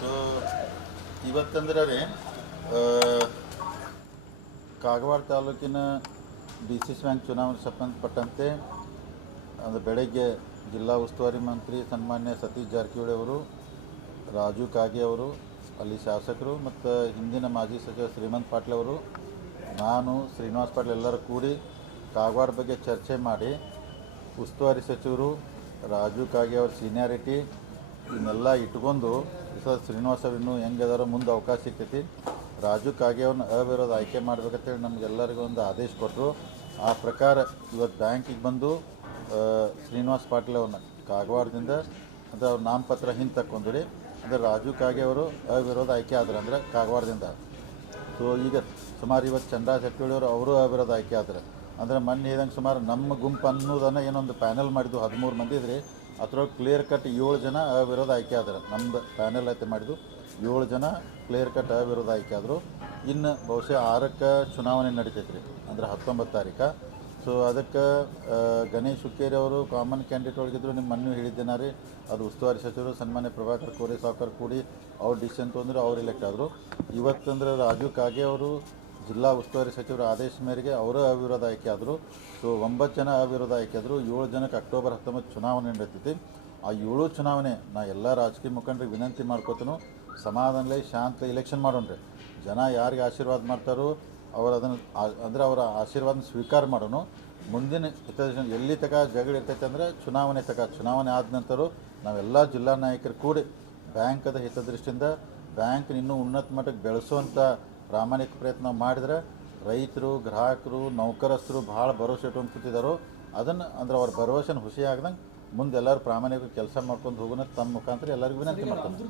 So ಇವತ್ತಂದ್ರೆ ರೀ ಕಾಗವಾಡ ತಾಲೂಕಿನ D C C bank ಚುನಾವಣೆ ಸಂಬಂಧಪಟ್ಟಂತೆ ಅಂದರೆ ಬೆಳಗ್ಗೆ ಜಿಲ್ಲಾ ಉಸ್ತುವಾರಿ ಮಂತ್ರಿ ಸನ್ಮಾನ್ಯ ಸತೀಶ್ ಜಾರಕಿಹೊಳಿ ಅವರು, ರಾಜು ಕಾಗೆ ಅವರು, ಅಲ್ಲಿ ಶಾಸಕರು ಮತ್ತು ಹಿಂದಿನ ಮಾಜಿ ಸಚಿವ ಶ್ರೀಮಂತ್ ಪಾಟೀಲ್ ಅವರು, ನಾನು, ಶ್ರೀನಿವಾಸ್ ಪಾಟೀಲ್ ಎಲ್ಲರೂ ಕೂಡಿ ಕಾಗವಾಡ ಬಗ್ಗೆ ಚರ್ಚೆ ಮಾಡಿ ಉಸ್ತುವಾರಿ ಸಚಿವರು ರಾಜು ಕಾಗೆ ಅವರ ಸೀನಿಯಾರಿಟಿ ಇವನ್ನೆಲ್ಲ ಇಟ್ಕೊಂಡು ಸರ್ ಶ್ರೀನಿವಾಸ ಅವ್ರು ಇನ್ನೂ ಹೆಂಗದಾರ ಮುಂದೆ ಅವಕಾಶ ಸಿಗ್ತೈತಿ. ರಾಜು ಅವ್ನ ಅವಿರೋದು ಆಯ್ಕೆ ಮಾಡ್ಬೇಕಂತೇಳಿ ನಮಗೆಲ್ಲರಿಗೂ ಒಂದು ಆದೇಶ ಕೊಟ್ಟರು ಆ ಪ್ರಕಾರ ಇವತ್ತು ಬ್ಯಾಂಕಿಗೆ ಬಂದು ಶ್ರೀನಿವಾಸ್ ಪಾಟೀಲ್ ಅವ್ರನ್ನ ಕಾಗವಾಡದಿಂದ ಅದು ಅವ್ರ ನಾಮಪತ್ರ ಹಿಂದೆ ತಕ್ಕೊಂಡ್ರಿ. ಅಂದರೆ ರಾಜು ಕಾಗೆ ಅವರು ಅವಿರೋಧ ಆಯ್ಕೆ ಆದ್ರೆ ಅಂದರೆ ಕಾಗವಾಡದಿಂದ. ಸೊ ಈಗ ಸುಮಾರು ಇವತ್ತು ಚಂದ್ರಾ ಶೆಟ್ಟಿಯವರು ಅವರು ಅವಿರೋಧ ಆಯ್ಕೆ ಆದ್ರೆ. ಅಂದರೆ ಮೊನ್ನೆ ಇದಂಗೆ ಸುಮಾರು ನಮ್ಮ ಗುಂಪು ಅನ್ನೋದನ್ನು ಏನೊಂದು ಪ್ಯಾನೆಲ್ ಮಾಡಿದ್ದು ಹದಿಮೂರು ಮಂದಿ ಇದ್ರಿ. ಅದ್ರೊಳಗೆ ಕ್ಲಿಯರ್ ಕಟ್ ಏಳು ಜನ ಅವಿರೋಧ ಆಯ್ಕೆ ಆದ್ರೆ. ನಮ್ದು ಪ್ಯಾನೆಲ್ ಐತೆ ಮಾಡಿದ್ದು. ಏಳು ಜನ ಕ್ಲಿಯರ್ ಕಟ್ ಅವಿರೋಧ ಆಯ್ಕೆ ಆದರು. ಇನ್ನು ಬಹುಶಃ ಆರಕ್ಕೆ ಚುನಾವಣೆ ನಡೀತೈತೆ ರೀ ಅಂದರೆ ಹತ್ತೊಂಬತ್ತು ತಾರೀಕು. ಸೊ ಅದಕ್ಕೆ ಗಣೇಶ್ ಹುಕ್ಕೇರಿ ಅವರು ಕಾಮನ್ ಕ್ಯಾಂಡಿಡೇಟ್ ಒಳಗಿದ್ರು. ನಿಮ್ಮ ಮೊನ್ನೆ ಹೇಳಿದ್ದೇನ ರೀ? ಅದು ಉಸ್ತುವಾರಿ ಸಚಿವರು, ಸನ್ಮಾನ್ಯ ಪ್ರಭಾಕರ್ ಕೋರೆ ಸಾವ್ಕರ್ ಕೂಡಿ ಅವ್ರು ಡಿಸಿಷನ್ ತೊಂದರೆ ಅವ್ರು ಇಲೆಕ್ಟ್ ಆದರು. ಇವತ್ತಂದ್ರೆ ರಾಜು ಕಾಗೆ ಅವರು ಜಿಲ್ಲಾ ಉಸ್ತುವಾರಿ ಸಚಿವರ ಆದೇಶ ಮೇರೆಗೆ ಅವರು ಅವಿರೋಧ ಆಯ್ಕೆ ಆದರು. ಸೊ, ಒಂಬತ್ತು ಜನ ಅವಿರೋಧ ಆಯ್ಕೆ ಆದರು. ಏಳು ಜನಕ್ಕೆ ಅಕ್ಟೋಬರ್ ಹತ್ತೊಂಬತ್ತು ಚುನಾವಣೆ ನಡೀತೈತಿ. ಆ ಏಳು ಚುನಾವಣೆ ನಾ ಎಲ್ಲ ರಾಜಕೀಯ ಮುಖಂಡರಿಗೆ ವಿನಂತಿ ಮಾಡ್ಕೋತನು. ಸಮಾಧಾನಲೇ ಶಾಂತ ಇಲೆಕ್ಷನ್ ಮಾಡೋಣ್ರಿ. ಜನ ಯಾರಿಗೆ ಆಶೀರ್ವಾದ ಮಾಡ್ತಾರೋ ಅವರು ಅದನ್ನು ಅಂದರೆ ಅವರ ಆಶೀರ್ವಾದ ಸ್ವೀಕಾರ ಮಾಡೋನು. ಮುಂದಿನ ಎಲ್ಲಿ ತಕ ಜಗಳ ಇರ್ತೈತೆ ಅಂದರೆ ಚುನಾವಣೆ ತಕ. ಚುನಾವಣೆ ಆದ ನಂತರ ನಾವೆಲ್ಲ ಜಿಲ್ಲಾ ನಾಯಕರು ಕೂಡಿ ಬ್ಯಾಂಕದ ಹಿತದೃಷ್ಟಿಯಿಂದ ಬ್ಯಾಂಕ್ ಇನ್ನೂ ಉನ್ನತ ಮಟ್ಟಕ್ಕೆ ಬೆಳೆಸುವಂಥ ಪ್ರಾಮಾಣಿಕ ಪ್ರಯತ್ನ ಮಾಡಿದ್ರೆ ರೈತರು, ಗ್ರಾಹಕರು, ನೌಕರಸ್ಥರು ಭಾಳ ಭರವಸೆ ಇಟ್ಕೊಂಡು ಕೂತಿದ್ದಾರೋ ಅದನ್ನು ಅಂದ್ರೆ ಅವ್ರ ಭರವಸೆನ ಹುಸಿ ಆಗ್ದಂಗೆ ಮುಂದೆ ಎಲ್ಲರೂ ಪ್ರಾಮಾಣಿಕ ಕೆಲಸ ಮಾಡ್ಕೊಂಡು ಹೋಗೋಣ ತಮ್ಮ ಮುಖಾಂತರ ಎಲ್ಲರಿಗೂ ವಿನಂತಿ ಮಾಡ್ತಾರೆ